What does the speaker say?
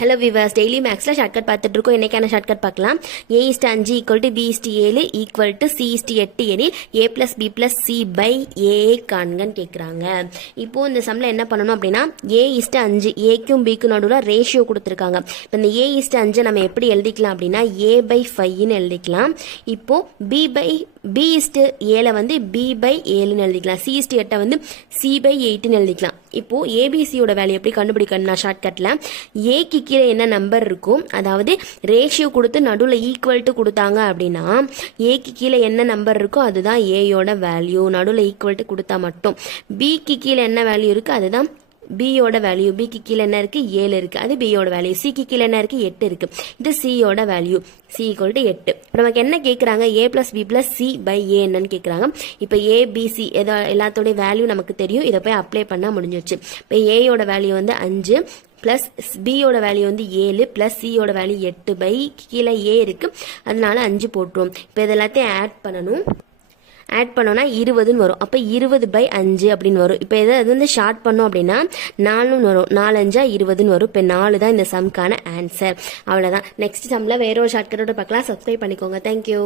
Hello viewers, daily மேக்ஸில் shortcut பார்த்துட்டு இருக்கோம். என்னைக்கான ஷார்ட்கட் பார்க்கலாம். A:5 = B:7 = C:8 எனில் A+B+C by A காண்கன்னு கேட்குறாங்க. இப்போ இந்த சம்மில் என்ன பண்ணணும் அப்படின்னா, A:5 ஏக்கும் பிக்கும் நடுவில் ரேஷியோ கொடுத்துருக்காங்க. இப்போ இந்த A:5 நம்ம எப்படி எழுதிக்கலாம் அப்படின்னா A/5ன்னு எழுதிக்கலாம். இப்போ B/7 வந்து B/7ன்னு எழுதிக்கலாம். C:8 வந்து C/8ன்னு எழுதிக்கலாம். இப்போ ஏபிசியோட வேல்யூ எப்படி கண்டுபிடிக்கணும்னா, ஷார்ட்கட்ல ஏக்கு கீழே என்ன நம்பர் இருக்கும், அதாவது ரேஷியோ கொடுத்து நடுவில் ஈக்குவல் டு கொடுத்தாங்க அப்படின்னா ஏக்கு கீழே என்ன நம்பர் இருக்கோ அதுதான் ஏயோட வேல்யூ. நடுவில் ஈக்குவல் டு கொடுத்தா மட்டும். பிக்கு கீழே என்ன வேல்யூ இருக்கு அதுதான் பியோட வேல்யூ. பிக்கு கீழே என்ன இருக்கு 7 இருக்கு, அது பியோட வேல்யூ. சிக்கு கீழே என்ன இருக்கு 8 இருக்கு, இது சியோட வேல்யூ. C = 8. நமக்கு என்ன கேட்குறாங்க, A+B+C by A என்னன்னு கேட்குறாங்க. இப்போ ABC எல்லாத்தோடைய வேல்யூ நமக்கு தெரியும். இதை போய் அப்ளை பண்ணால் முடிஞ்சிச்சு. இப்போ ஏயோட வேல்யூ வந்து 5 ப்ளஸ் பியோட வேல்யூ வந்து 7 ப்ளஸ் சியோட வேல்யூ 8 பை கீழே ஏ இருக்கு, அதனால 5 போட்டுரும். இப்போ இது எல்லாத்தையும் ஆட் பண்ணணும். ஆட் பண்ணோன்னா 20ன்னு வரும். அப்போ 20/5 அப்படின்னு வரும். இப்போ இதை அது வந்து ஷார்ட் பண்ணோம் அப்படின்னா 4ன்னு வரும். 4 5 20ன்னு வரும். இப்போ 4 தான் இந்த சம்க்கான ஆன்சர். அவ்வளோதான். நெக்ஸ்ட் சம்மில் வேற ஒரு ஷார்ட்கட்டோட பார்க்கலாம். சப்ஸ்கிரைப் பண்ணிக்கோங்க. தேங்க்யூ.